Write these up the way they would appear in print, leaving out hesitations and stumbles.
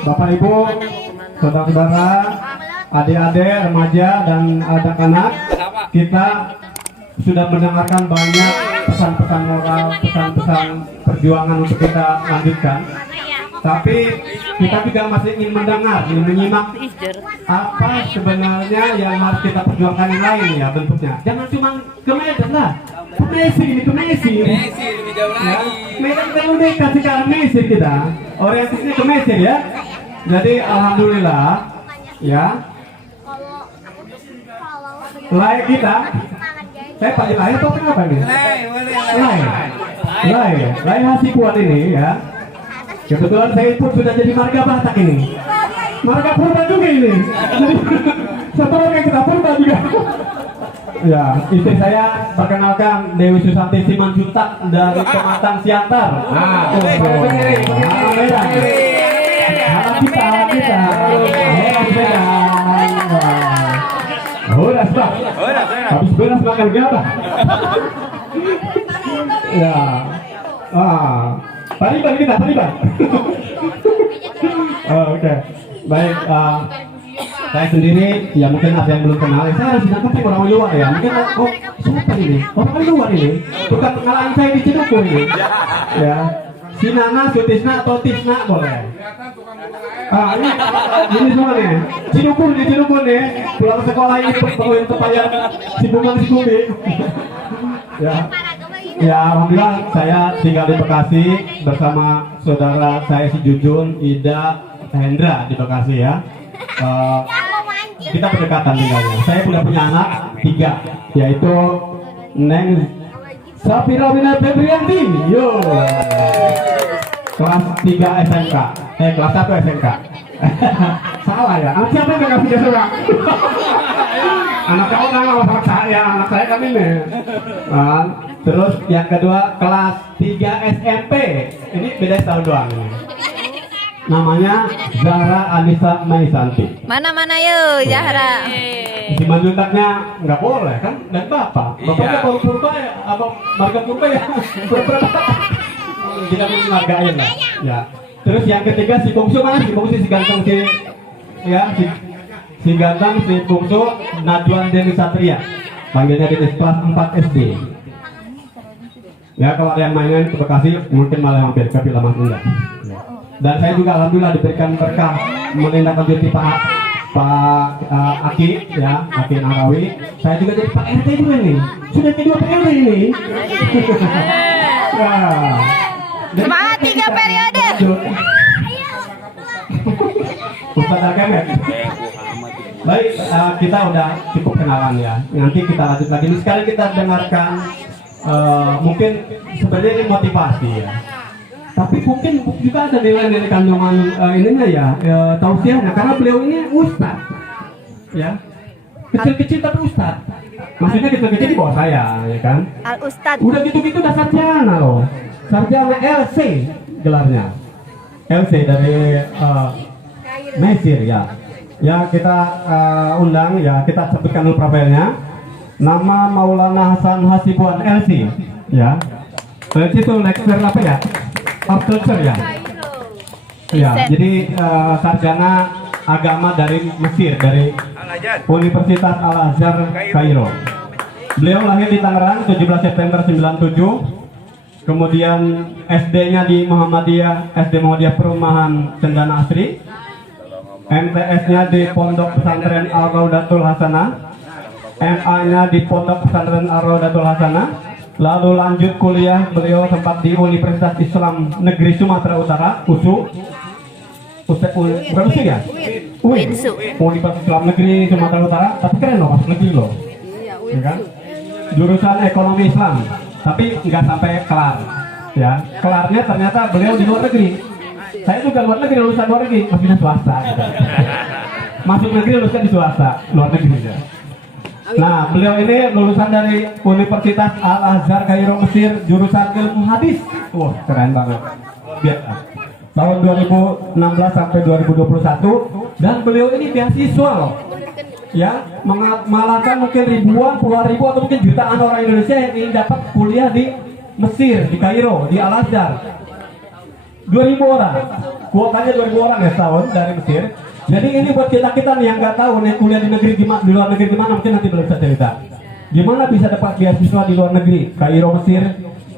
Bapak Ibu, saudara-saudara, adik-adik, remaja dan anak-anak, kita sudah mendengarkan banyak pesan-pesan moral, pesan-pesan perjuangan untuk kita lanjutkan. Tapi kita juga masih ingin mendengar, ingin menyimak apa sebenarnya yang harus kita perjuangkan yang lain ya bentuknya. Jangan cuma ke Medan lah, ke Mesir ini, ke Mesir. Mesir lebih jauh Ya, lagi. Medan kan udah kasih ke arah Mesir kita, orientasinya ke Mesir ya. Jadi alhamdulillah ya, layak kita. Saya pakai layak atau kenapa nih? Layak Hasibuan ini ya. Kebetulan saya pun sudah jadi marga Batak ini. Marga Purba juga ini. Satu orang yang kita Purba juga. Ya, istri saya perkenalkan Dewi Susanti Simanjuntak dari Kecamatan Siantar. Nah, merah. Harap kita. Udah sebab. Habis beras makan gabah. Ya. Taliban kita, Taliban. Oke. Baik, saya sendiri ya mungkin ada yang belum kenal. Saya harus datang orang luar ya. Mungkin siapa ini? Orang luar ini. Bukan pengalaman saya di Ciduku ini. Ya. Sinana, Sutisna atau Tisna boleh. Ini semua nih. Ciduku nih. Pulang sekolah ini pegawai tempayan Sibungan Sibumi. Ya. Ya, alhamdulillah saya tinggal di Bekasi bersama saudara saya si Jujun, Ida, Hendra di Bekasi ya. Kita berdekatan tinggalnya. Saya sudah punya anak 3, yaitu Neng Safira Wina Febrianti. Yo. Kelas 3 SMK. Kelas 1 SMK. Salah ya. Anak siapa yang kasih dia surat? Anak orang sama saya, anak saya kan ini. Terus yang kedua kelas 3 SMP. Ini beda tahun doang. Namanya Zahra Anissa Maisanti. Mana yuk Zahra? Si manjutaknya nggak boleh kan? Dan bapaknya baru purba ya, apa marga purba ya? Kita pilih margain lah. Ya. Terus yang ketiga si bungsu mana? Si bungsu si ganteng si ganteng si bungsu Najwan Dewi Satria. Panggilnya di kelas 4 SD. Ya, kalau ada yang main ke Bekasi mungkin malah hampir ke Villa Mas Enggak. Dan saya juga alhamdulillah diberikan berkah menindaklanjuti Pak Aki ya, Aki Narawi. Saya juga jadi Pak RT juga nih. Sudah kedua PRT ini. Semangat 3 periode. Ustaz Al-Kemet. Baik, kita udah cukup kenalan ya. Nanti kita lanjut lagi. Sekarang kita dengarkan mungkin sebenarnya ini motivasi ya. Tapi mungkin juga ada nilai-nilai kandungan ininya ya, tausiahnya karena beliau ini ustad. Ya. Kecil-kecil tapi ustad. Maksudnya kecil-kecil di bawah saya, ya kan? Al-Ustad. Udah gitu-gitu udah sarjana loh. Sarjana LC gelarnya. LC dari Mesir ya. Ya kita undang ya, kita sebutkan dulu profilnya. Nama Maulana Hasan Hasibuan LC ya. LC itu lecturer apa ya? Culture ya. Ya, jadi sarjana agama dari Mesir, dari Universitas Al-Azhar Kairo. Beliau lahir di Tangerang 17 September 97. Kemudian SD-nya di Muhammadiyah, SD Muhammadiyah Perumahan Cendana Asri. MTS-nya di Pondok Pesantren Al-Raudatul Hasanah. MA-nya di Pondok Pesantren Al-Raudatul Hasanah. Lalu lanjut kuliah beliau sempat di Universitas Islam Negeri Sumatera Utara, USU. Bukan USU ya? UIN. Universitas Islam Negeri Sumatera Utara, tapi keren loh, masuk negeri loh. Ya kan? Jurusan Ekonomi Islam, tapi nggak sampai kelar. Ya, kelarnya ternyata beliau di luar negeri. Saya juga luar negeri, lulusan luar negeri, masuknya swasta. Gitu. Masuk negeri lulusnya di swasta, luar negeri ya. Nah, beliau ini lulusan dari Universitas Al-Azhar Kairo Mesir, jurusan ilmu hadis. Wah, keren banget. Tahun 2016 sampai 2021 dan beliau ini beasiswa loh. Ya, mengalahkan mungkin ribuan, puluhan ribu atau mungkin jutaan orang Indonesia yang ingin dapat kuliah di Mesir, di Kairo, di Al-Azhar. 2.000 orang. kuotanya 2.000 orang ya setahun dari Mesir. Jadi ini buat kita nih yang nggak tahu nih kuliah di negeri gimana, di luar negeri gimana, mungkin nanti belum bisa cerita. Gimana bisa dapat beasiswa di luar negeri? Kairo Mesir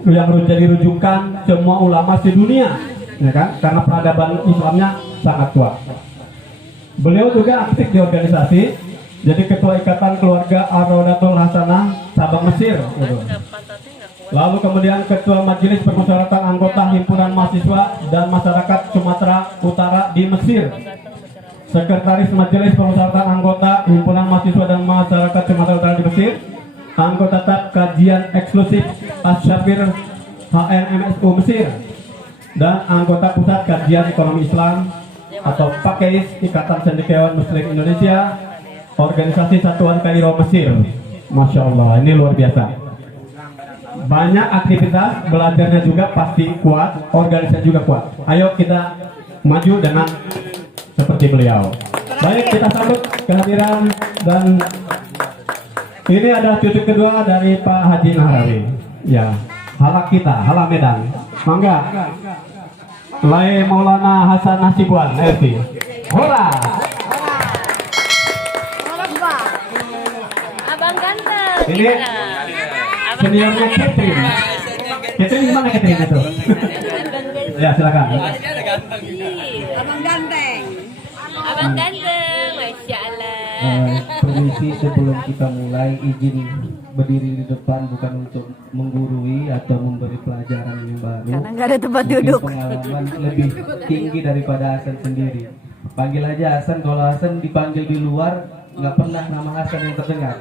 yang jadi rujukan semua ulama sedunia, ya kan? Karena peradaban Islamnya sangat kuat. Beliau juga aktif di organisasi, jadi ketua ikatan keluarga Ar-Raudatul Hasanah Sabang Mesir. Gitu. Lalu kemudian ketua majelis permusyawaratan anggota himpunan mahasiswa dan masyarakat Sumatera Utara di Mesir. Sekretaris majelis permusyawaratan anggota himpunan mahasiswa dan masyarakat Sumatera Utara di Mesir. Anggota tetap kajian eksklusif Asyafir HNMSU Mesir. Dan anggota pusat kajian ekonomi Islam atau PAKEIS Ikatan Cendekiawan Muslim Indonesia, organisasi Satuan Kairo Mesir. Masya Allah, ini luar biasa. Banyak aktivitas, belajarnya juga pasti kuat, organisasi juga kuat. Ayo kita maju dengan seperti beliau. Baik, kita sambut kehadiran dan ini ada cucu kedua dari Pak Haji Nahrawi. Ya, halak kita, halak Medan. Mangga. Lai Maulana Hasan Nasibuan, LP. Hora. Abang ganteng. Ini seniornya Catherine. Catherine gimana Catherine itu? Ya silakan. Abang ganteng. Abang ganteng, masya Allah. Permisi, sebelum kita mulai izin berdiri di depan bukan untuk menggurui atau memberi pelajaran yang baru. Karena nggak ada tempat Mungkin duduk. pengalaman lebih tinggi daripada Hasan sendiri. Panggil aja Hasan, kalau Hasan dipanggil di luar nggak pernah nama Hasan yang terdengar.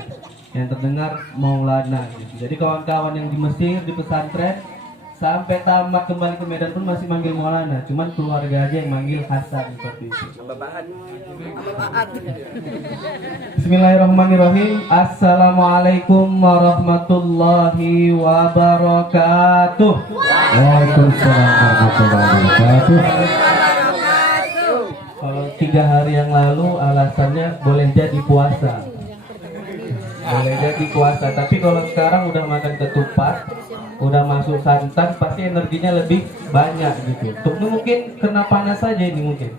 Yang terdengar Maulana. Jadi kawan-kawan yang di Mesir di pesantren sampai tamat kembali ke Medan pun masih manggil Maulana. Cuman keluarga aja yang manggil Hasan seperti itu. Bismillahirrahmanirrahim. Assalamualaikum warahmatullahi wabarakatuh. Waalaikumsalam warahmatullahi wabarakatuh. Kalau 3 hari yang lalu alasannya boleh jadi puasa. Boleh jadi puasa. Tapi kalau sekarang udah makan ketupat, udah masuk santan, pasti energinya lebih banyak gitu. Untuk mungkin kena panas saja ini mungkin.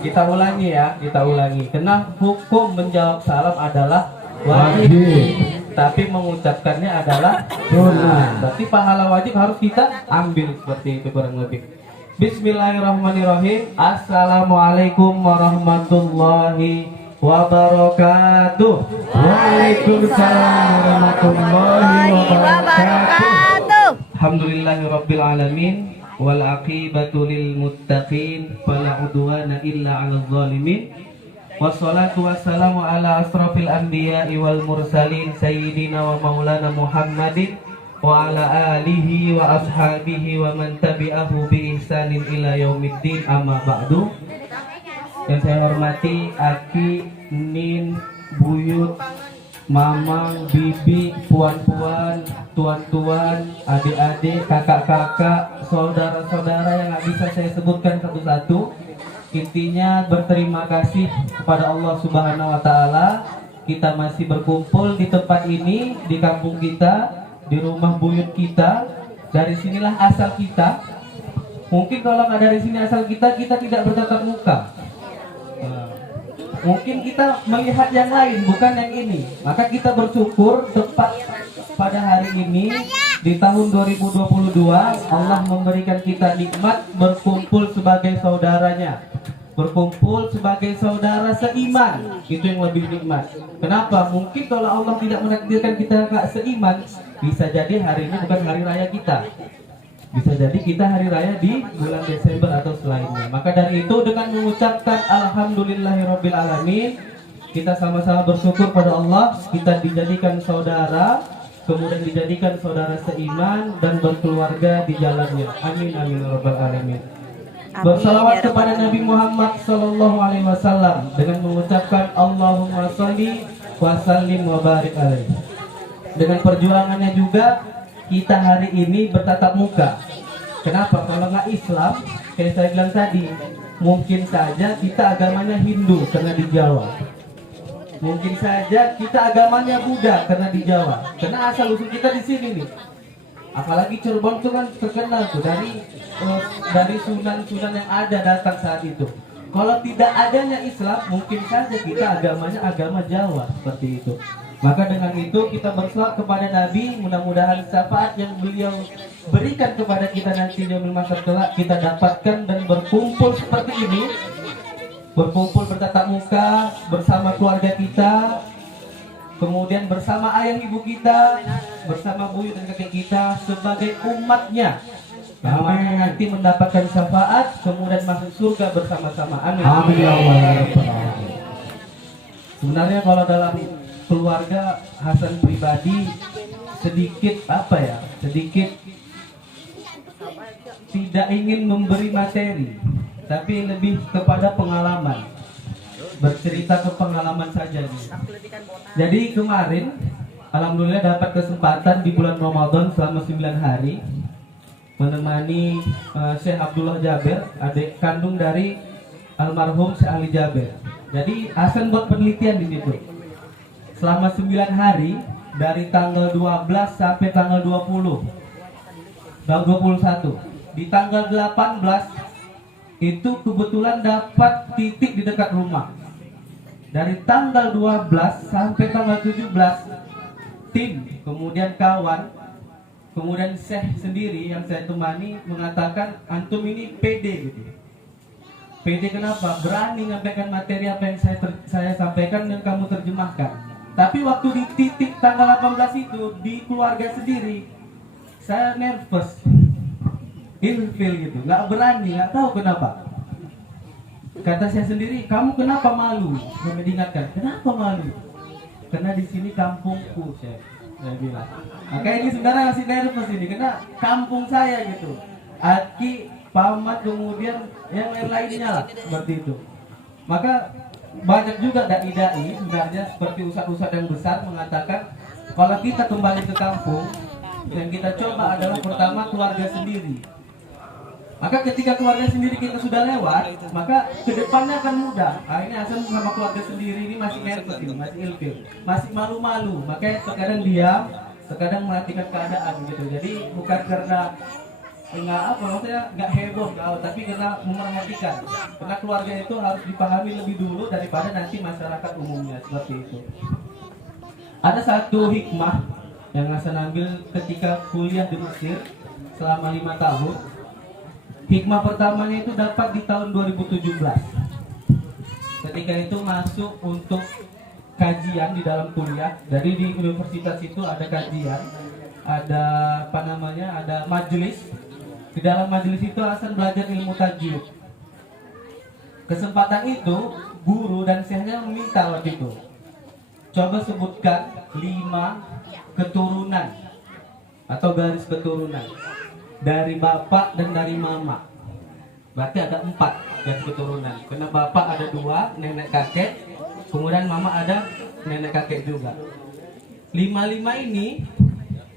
Kita ulangi ya, kita ulangi. Karena hukum menjawab salam adalah wajib, tapi mengucapkannya adalah sunnah. Berarti pahala wajib harus kita ambil seperti itu kurang lebih. Bismillahirrahmanirrahim. Assalamualaikum warahmatullahi wabarakatuh. Waalaikumsalam warahmatullahi wabarakatuh. Alhamdulillahirabbil alamin. Wal aqibatu lil muttaqin fala udwana illa 'alal zalimin. Wassalatu wassalamu ala asrafil anbiya'i wal mursalin sayyidina wa maulana Muhammadin wa ala alihi wa ashabihi wa man tabi'ahu bi ihsanin ila yaumiddin, amma ba'du. Yang saya hormati Aki, Nin, Buyut, Mamang, Bibi, Puan-puan, Tuan-tuan, adik-adik, kakak-kakak, saudara-saudara yang nggak bisa saya sebutkan satu-satu. Intinya berterima kasih kepada Allah Subhanahu wa Ta'ala. Kita masih berkumpul di tempat ini, di kampung kita, di rumah buyut kita. Dari sinilah asal kita. Mungkin kalau nggak dari sini asal kita, kita tidak bertatap muka. Mungkin kita melihat yang lain, bukan yang ini. Maka kita bersyukur tepat pada hari ini di tahun 2022 Allah memberikan kita nikmat berkumpul sebagai saudaranya, berkumpul sebagai saudara seiman. Itu yang lebih nikmat. Kenapa? Mungkin kalau Allah tidak menakdirkan kita nggak seiman, bisa jadi hari ini bukan hari raya kita. Bisa jadi kita hari raya di bulan Desember atau selainnya. Maka dari itu dengan mengucapkan alhamdulillahirabbil alamin, kita sama-sama bersyukur pada Allah, kita dijadikan saudara, kemudian dijadikan saudara seiman dan berkeluarga di jalannya. Amin amin ya rabbal alamin. Bersalawat kepada Nabi Muhammad sallallahu alaihi wasallam dengan mengucapkan Allahumma shalli wa sallim wa barik alaihi. Dengan perjuangannya juga kita hari ini bertatap muka. Kenapa? Kalau nggak Islam, kayak saya bilang tadi, mungkin saja kita agamanya Hindu karena di Jawa. Mungkin saja kita agamanya Buddha karena di Jawa. Karena asal usul kita di sini nih. Apalagi Cirebon itu kan terkenal tuh dari sunan-sunan yang ada datang saat itu. Kalau tidak adanya Islam, mungkin saja kita agamanya agama Jawa seperti itu. Maka dengan itu kita berselawat kepada Nabi, mudah-mudahan syafaat yang beliau berikan kepada kita nanti di masa kelak kita dapatkan dan berkumpul seperti ini, berkumpul bertatap muka bersama keluarga kita, kemudian bersama ayah ibu kita, bersama buyut dan kakek kita sebagai umatnya. Yang mana nanti mendapatkan syafaat, kemudian masuk surga bersama-sama. Amin. Amin ya Allah ya Rabbal Alamin. Sebenarnya kalau dalam keluarga Hasan pribadi sedikit sedikit tidak ingin memberi materi, tapi lebih kepada pengalaman, bercerita ke pengalaman saja nih. Jadi kemarin alhamdulillah dapat kesempatan di bulan Ramadan selama 9 hari menemani Syekh Abdullah Jaber, adik kandung dari almarhum Syekh Ali Jaber. Jadi Hasan buat penelitian di situ selama 9 hari dari tanggal 12 sampai tanggal 21. Di tanggal 18 itu kebetulan dapat titik di dekat rumah. Dari tanggal 12 sampai tanggal 17 tim, kemudian kawan, kemudian Syekh sendiri yang saya temani mengatakan antum ini pede gitu. Pede kenapa? Berani menyampaikan materi apa yang saya sampaikan dan kamu terjemahkan. Tapi waktu di titik tanggal 18 itu di keluarga sendiri saya nervous, ilfil gitu, nggak berani, nggak tahu kenapa. Kata saya sendiri, kamu kenapa malu? Saya diingatkan, kenapa malu? Karena di sini kampungku, saya bilang. Makanya ini sebenarnya masih nervous ini, karena kampung saya gitu. Aki, paman, kemudian yang lain-lainnya lah, seperti itu. Maka banyak juga dai-dai sebenarnya seperti ustadz-ustadz yang besar mengatakan kalau kita kembali ke kampung, yang kita coba adalah pertama keluarga sendiri. Maka ketika keluarga sendiri kita sudah lewat, maka kedepannya akan mudah. Ini Hasan sama keluarga sendiri ini masih nervous ini, masih ilfil, masih malu-malu. Makanya terkadang diam, terkadang merhatikan keadaan gitu. Jadi bukan karena nggak heboh, tapi karena memperhatikan. Karena keluarga itu harus dipahami lebih dulu daripada nanti masyarakat umumnya seperti itu. Ada satu hikmah yang Hasan ambil ketika kuliah di Mesir selama 5 tahun. Hikmah pertamanya itu dapat di tahun 2017. Ketika itu masuk untuk kajian di dalam kuliah. Dari di universitas itu ada kajian, ada ada majelis. Di dalam majelis itu Hasan belajar ilmu tajwid. Kesempatan itu guru dan syekhnya meminta waktu itu, coba sebutkan 5 keturunan atau garis keturunan dari bapak dan dari mama. Berarti ada 4 garis keturunan. Karena bapak ada 2, nenek kakek, kemudian mama ada nenek kakek juga. 5 ini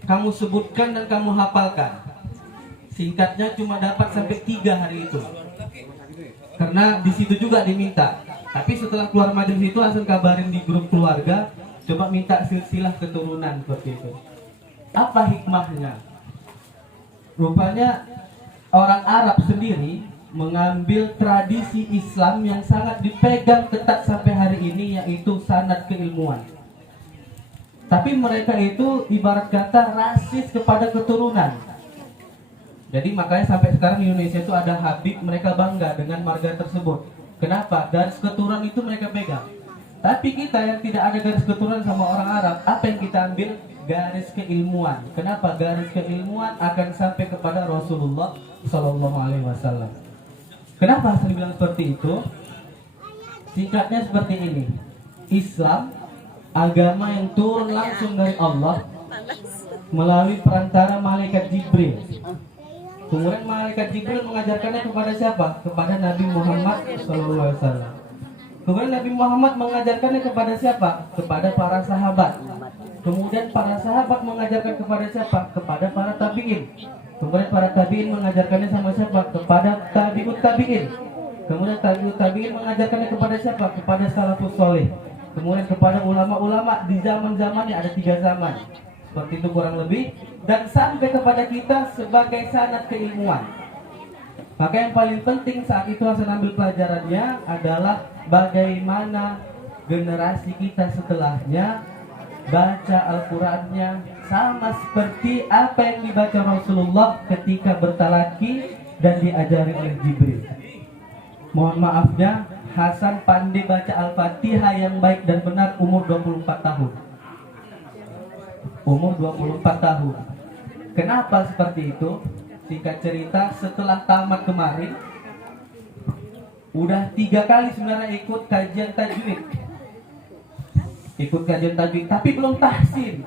kamu sebutkan dan kamu hafalkan. Singkatnya cuma dapat sampai 3 hari itu. Karena di situ juga diminta. Tapi setelah keluar majelis itu langsung kabarin di grup keluarga, coba minta silsilah keturunan seperti itu. Apa hikmahnya? Rupanya orang Arab sendiri mengambil tradisi Islam yang sangat dipegang ketat sampai hari ini, yaitu sanad keilmuan. Tapi mereka itu ibarat kata rasis kepada keturunan. Jadi makanya sampai sekarang di Indonesia itu ada Habib, mereka bangga dengan marga tersebut. Kenapa? Garis keturunan itu mereka pegang. Tapi kita yang tidak ada garis keturunan sama orang Arab, apa yang kita ambil? Garis keilmuan. Kenapa? Garis keilmuan akan sampai kepada Rasulullah Sallallahu Alaihi Wasallam. Kenapa saya bilang seperti itu? Singkatnya seperti ini. Islam, agama yang turun langsung dari Allah melalui perantara malaikat Jibril. Kemudian malaikat Jibril mengajarkannya kepada siapa? Kepada Nabi Muhammad SAW. Kemudian Nabi Muhammad mengajarkannya kepada siapa? Kepada para sahabat. Kemudian para sahabat mengajarkan kepada siapa? Kepada para tabi'in. Kemudian para tabi'in mengajarkannya sama siapa? Kepada tabi'ut tabi'in. Kemudian tabi'ut tabi'in mengajarkannya kepada siapa? Kepada salafus soleh. Kemudian kepada ulama-ulama di zaman-zamannya, ada 3 zaman. Seperti itu kurang lebih. Dan sampai kepada kita sebagai sanad keilmuan. Maka yang paling penting saat itu Hasan ambil pelajarannya adalah bagaimana generasi kita setelahnya baca Al-Qurannya sama seperti apa yang dibaca Rasulullah ketika bertalaki dan diajari oleh Jibril. Mohon maafnya, Hasan pandai baca Al-Fatihah yang baik dan benar umur 24 tahun. Umur 24 tahun. Kenapa seperti itu? Singkat cerita, setelah tamat kemarin, udah 3 kali sebenarnya ikut kajian tajwid. Tapi belum tahsin,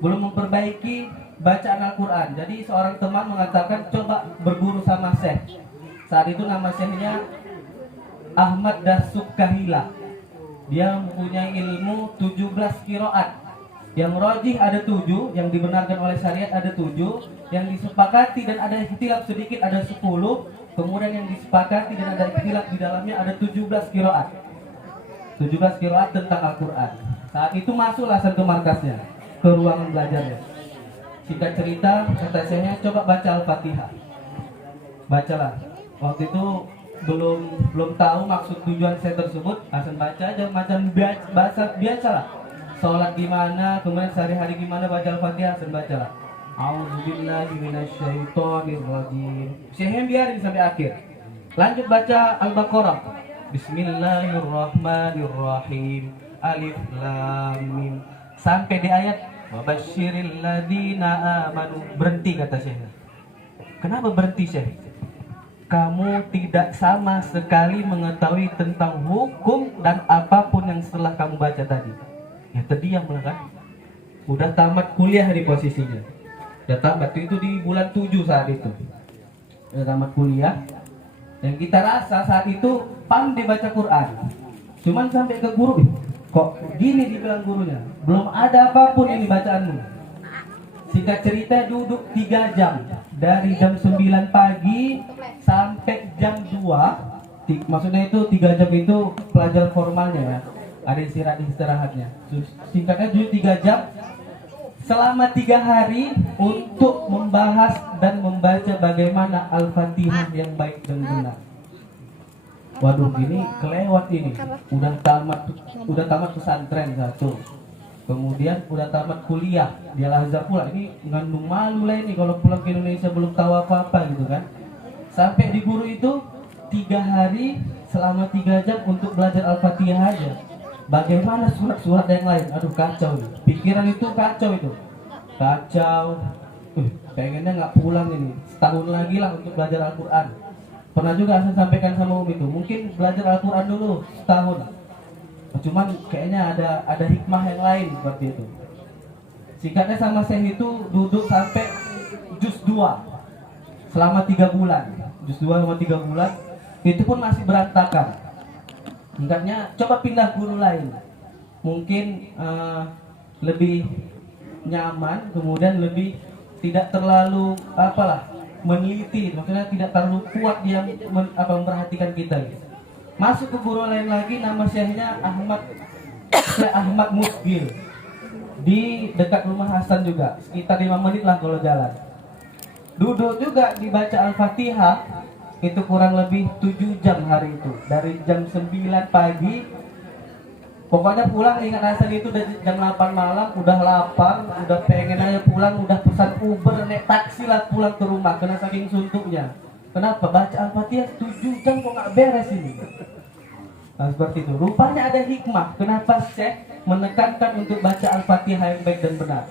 belum memperbaiki bacaan Al-Quran. Jadi seorang teman mengatakan coba berguru sama Syekh. Saat itu nama Syekhnya Ahmad Dasuk Kahila. Dia mempunyai ilmu 17 qiraat. Yang rajih ada 7, yang dibenarkan oleh syariat ada 7, yang disepakati dan ada ikhtilaf sedikit ada 10, kemudian yang disepakati dan ada ikhtilaf di dalamnya ada 17 qiraat. 17 qiraat tentang Al-Quran. Saat itu masuklah Hasan ke markasnya, ke ruangan belajarnya. Singkat cerita, kata saya, coba baca Al-Fatihah. Bacalah. Waktu itu belum tahu maksud tujuan saya tersebut. Hasan baca aja macam biasa lah. Sholat gimana, kemudian sehari-hari gimana baca Al-Fatihah, Hasan bacalah. A'udzubillahi minasyaitonirrajim. Saya biarin sampai akhir. Lanjut baca Al-Baqarah. Bismillahirrahmanirrahim. Alif lam mim. Sampai di ayat wabasyiril ladzina amanu. Berhenti kata Syekh. Kenapa berhenti Syekh? Kamu tidak sama sekali mengetahui tentang hukum dan apapun yang setelah kamu baca tadi. Ya terdiam lah kan. Udah tamat kuliah di posisinya. Udah tamat itu di bulan 7 saat itu. Udah tamat kuliah. Yang kita rasa saat itu pandai baca Quran. Cuman sampai ke guru, kok gini dibilang gurunya, belum ada apapun ini bacaanmu. Singkat cerita duduk 3 jam. Dari jam 9 pagi sampai jam 2. Maksudnya itu 3 jam itu pelajaran formalnya ya. Ada istirahatnya. Singkatnya duduk 3 jam selama 3 hari untuk membahas dan membaca bagaimana Al-Fatihah yang baik dan benar. Waduh, ini kelewat ini. Udah tamat pesantren satu. Kemudian udah tamat kuliah di Al-Azhar pula. Ini ngandung malu lah ini kalau pulang ke Indonesia belum tahu apa-apa gitu kan. Sampai di guru itu 3 hari selama 3 jam untuk belajar Al-Fatihah aja. Bagaimana surat-surat yang lain? Aduh kacau nih. Pikiran itu kacau itu. Kacau. Pengennya nggak pulang ini. Setahun lagi lah untuk belajar Al-Quran. Pernah juga saya sampaikan sama Umi itu. Mungkin belajar Al-Quran dulu setahun. Cuman kayaknya ada hikmah yang lain seperti itu. Singkatnya sama saya itu duduk sampai juz 2 selama 3 bulan. Juz 2 selama 3 bulan. Itu pun masih berantakan. Singkatnya coba pindah guru lain. Mungkin lebih nyaman, kemudian lebih tidak terlalu meneliti, maksudnya tidak terlalu kuat dia memperhatikan kita gitu. Masuk ke guru lain lagi, nama Syekhnya Ahmad Musgil di dekat rumah Hasan juga, sekitar 5 menit lah kalau jalan. Duduk juga dibaca Al-Fatihah. Itu kurang lebih 7 jam hari itu. Dari jam 9 pagi. Pokoknya pulang ingat Hasan itu udah jam 8 malam. Udah lapar, udah pengen aja pulang. Udah pesan Uber, naik taksi lah pulang ke rumah. Karena saking suntuknya. Kenapa? Baca Al-Fatihah 7 jam kok gak beres ini. Nah seperti itu. Rupanya ada hikmah. Kenapa Syekh menekankan untuk baca Al-Fatihah yang baik dan benar.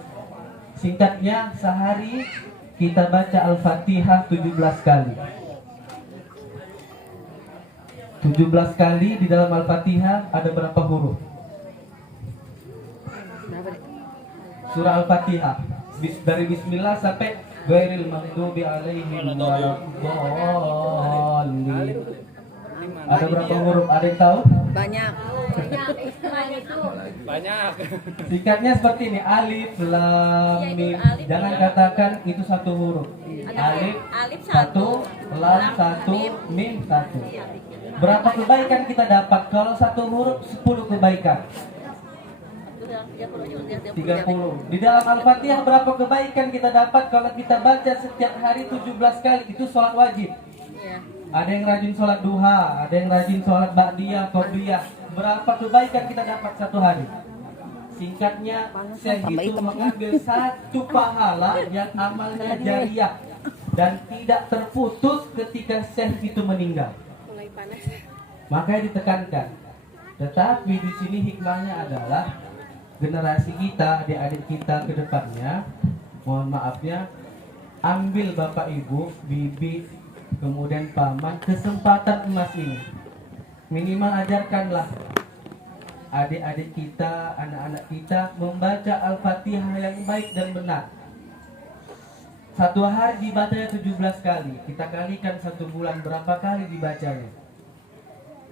Singkatnya sehari kita baca Al-Fatihah 17 kali. 17 kali di dalam Al-Fatihah ada berapa huruf? Surah Al-Fatihah dari Bismillah sampai Ghairil maghdubi alaihim waladdallin. Ada berapa huruf? Ada yang tahu? Banyak. Singkatnya seperti ini, alif lam mim. Jangan katakan itu satu huruf. Alif satu, lam satu, mim satu. Berapa kebaikan kita dapat kalau satu huruf 10 kebaikan? 30. Di dalam Al-Fatihah berapa kebaikan kita dapat kalau kita baca setiap hari 17 kali? Itu sholat wajib. Ada yang rajin sholat duha, ada yang rajin sholat ba'diyah, qobliyah. Berapa kebaikan kita dapat satu hari? Singkatnya, Syekh itu mengambil satu pahala yang amalnya jariyah dan tidak terputus ketika Syekh itu meninggal. Makanya ditekankan. Tetapi di sini hikmahnya adalah generasi kita, adik-adik kita ke depannya, mohon maafnya, ambil bapak ibu, bibi, kemudian paman, kesempatan emas ini. Minimal ajarkanlah adik-adik kita, anak-anak kita membaca Al-Fatihah yang baik dan benar. Satu hari dibacanya 17 kali. Kita kalikan satu bulan berapa kali dibacanya.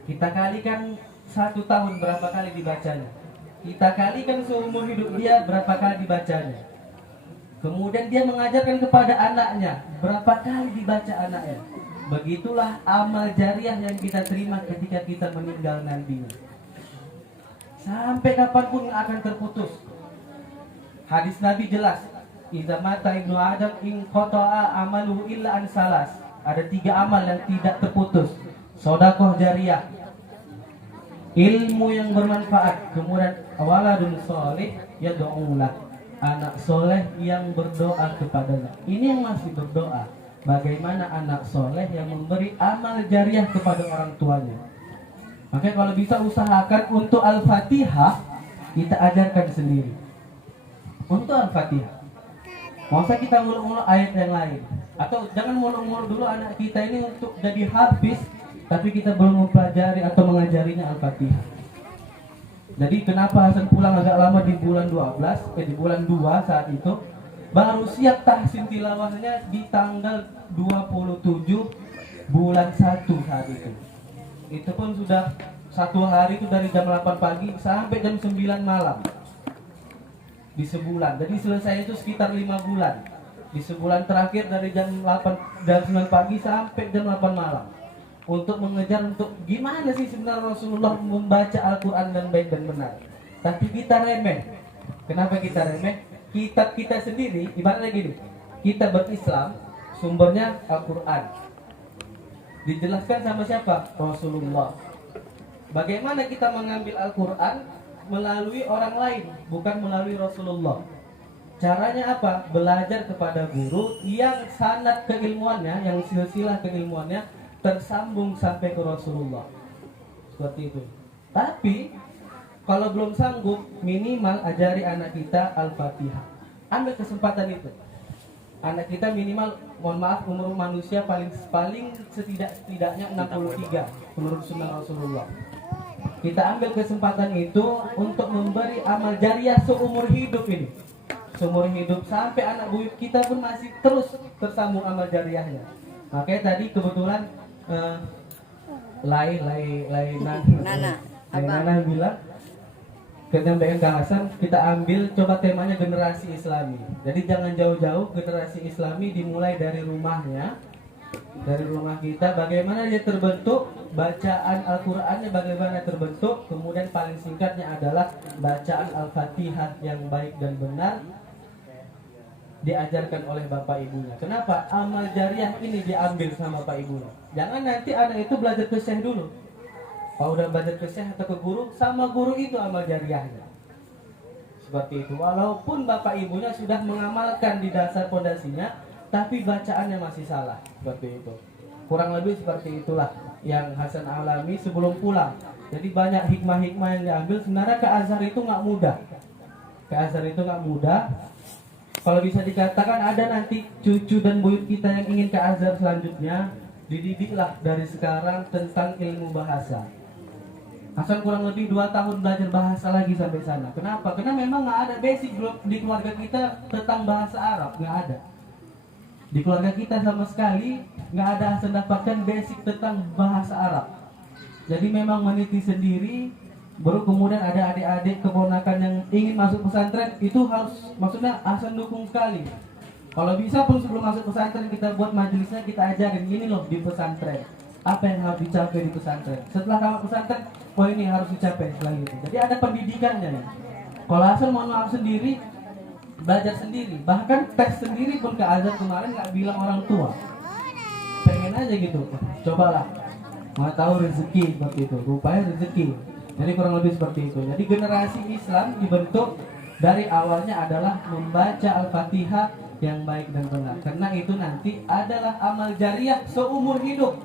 Kita kalikan satu tahun berapa kali dibacanya. Kita kalikan seumur hidup dia berapa kali dibacanya. Kemudian dia mengajarkan kepada anaknya, berapa kali dibaca anaknya. Begitulah amal jariah yang kita terima ketika kita meninggal nantinya. Sampai kapanpun nggak akan terputus. Hadis Nabi jelas, idza mata ibnu Adam in qata'a amaluhu illa an salas. Ada 3 amal yang tidak terputus. Sedekah jariah, ilmu yang bermanfaat, kemudian waladun sholih yad'ulah, anak soleh yang berdoa kepadanya. Ini yang masih berdoa. Bagaimana anak soleh yang memberi amal jariah kepada orang tuanya. Makanya kalau bisa usahakan untuk Al-Fatihah kita ajarkan sendiri. Untuk Al-Fatihah, masa kita nguluk-nguluk ayat yang lain. Atau jangan nguluk-nguluk dulu anak kita ini untuk jadi hafiz, tapi kita belum mempelajari atau mengajarinya Al-Fatihah. Jadi kenapa Hasan pulang agak lama di bulan 12, di bulan 2 saat itu, baru siap tahsin tilawahnya di tanggal 27 bulan 1 saat itu. Itu pun sudah 1 hari itu dari jam 8 pagi sampai jam 9 malam. Di sebulan. Jadi selesai itu sekitar 5 bulan. Di sebulan terakhir dari jam 9 pagi sampai jam 8 malam. Untuk mengejar untuk gimana sih sebenarnya Rasulullah membaca Al-Quran dan baik dan benar. Tapi kita remeh. Kenapa kita remeh? Kitab kita sendiri, ibaratnya gini, kita berislam, sumbernya Al-Quran. Dijelaskan sama siapa? Rasulullah. Bagaimana kita mengambil Al-Quran? Melalui orang lain, bukan melalui Rasulullah. Caranya apa? Belajar kepada guru yang sanad keilmuannya, yang silsilah keilmuannya tersambung sampai ke Rasulullah. Seperti itu. Tapi kalau belum sanggup, minimal ajari anak kita Al-Fatihah. Ambil kesempatan itu. Anak kita minimal, mohon maaf, umur manusia paling setidaknya 63 menurut sunnah Rasulullah. Kita ambil kesempatan itu untuk memberi amal jariah seumur hidup ini. Seumur hidup sampai anak buyut kita pun masih terus tersambung amal jariahnya. Makanya tadi kebetulan Nana bilang kita Kang Hasan, kita ambil coba temanya generasi Islami. Jadi jangan jauh-jauh, generasi Islami dimulai dari rumahnya, dari rumah kita. Bagaimana dia terbentuk, bacaan Al-Qur'annya bagaimana terbentuk, kemudian paling singkatnya adalah bacaan Al-Fatihah yang baik dan benar diajarkan oleh bapak ibunya. Kenapa? Amal jariah ini diambil sama bapak ibunya. Jangan nanti anak itu belajar ke syekh dulu. Kalau udah belajar ke syekh atau ke guru, sama guru itu amal jariahnya. Seperti itu. Walaupun bapak ibunya sudah mengamalkan di dasar pondasinya, tapi bacaannya masih salah. Seperti itu. Kurang lebih seperti itulah yang Hasan alami sebelum pulang. Jadi banyak hikmah-hikmah yang diambil. Sebenarnya ke Azhar itu nggak mudah. Ke Azhar itu nggak mudah. Kalau bisa dikatakan ada nanti cucu dan buyut kita yang ingin ke Azhar selanjutnya, dididiklah dari sekarang tentang ilmu bahasa. Hasan kurang lebih 2 tahun belajar bahasa lagi sampai sana. Kenapa? Karena memang nggak ada basic di keluarga kita tentang bahasa Arab, nggak ada. Di keluarga kita sama sekali nggak ada Hasan dapatkan basic tentang bahasa Arab. Jadi memang meniti sendiri. Baru kemudian ada adik-adik keponakan yang ingin masuk pesantren, itu harus, maksudnya Hasan dukung sekali. Kalau bisa pun sebelum masuk pesantren kita buat majelisnya, kita ajarin ini loh di pesantren, apa yang harus dicapai di pesantren. Setelah kamu pesantren, oh ini harus dicapai setelah itu. Jadi ada pendidikannya nih. Kalau Hasan mohon maaf sendiri, belajar sendiri, bahkan tes sendiri pun ke azan kemarin nggak bilang orang tua. Pengen aja gitu, cobalah. Mau tahu rezeki seperti itu, rupanya rezeki. Jadi kurang lebih seperti itu. Jadi generasi Islam dibentuk dari awalnya adalah membaca Al-Fatihah yang baik dan benar. Karena itu nanti adalah amal jariah seumur hidup.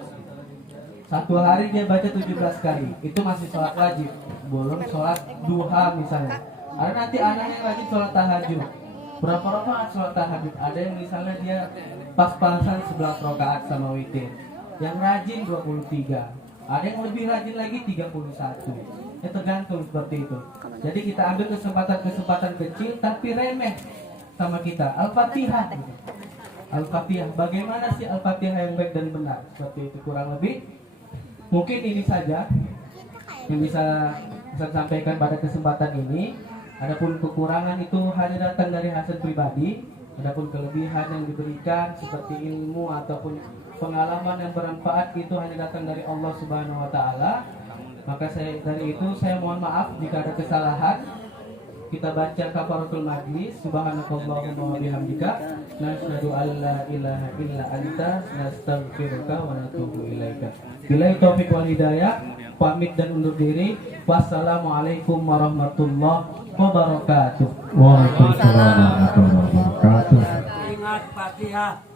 Satu hari dia baca 17 kali, itu masih sholat wajib, belum sholat duha misalnya. Ada nanti anak yang rajin sholat tahajud. Berapa rakaat sholat tahajud? Ada yang misalnya dia pas-pasan 11 rakaat sama witir. Yang rajin 23. Ada yang lebih rajin lagi 31. Ya tergantung seperti itu. Jadi kita ambil kesempatan-kesempatan kecil tapi remeh sama kita. Al-Fatihah. Al-Fatihah. Bagaimana sih Al-Fatihah yang baik dan benar? Seperti itu kurang lebih. Mungkin ini saja yang bisa saya sampaikan pada kesempatan ini. Adapun kekurangan itu hanya datang dari hasil pribadi. Adapun kelebihan yang diberikan seperti ilmu ataupun pengalaman yang bermanfaat itu hanya datang dari Allah Subhanahu wa taala. Maka dari itu saya mohon maaf jika ada kesalahan. Kita baca kafaratul majlis. Subhanakallahumma wa bihamdika nasyhadu an la ilaha illa anta nastaghfiruka wa natubu ilaika. Billahi taufiq wal hidayah. Pamit dan undur diri. Wassalamualaikum warahmatullahi wabarakatuh. Waalaikumsalam warahmatullahi wabarakatuh. Ingat Fatihah.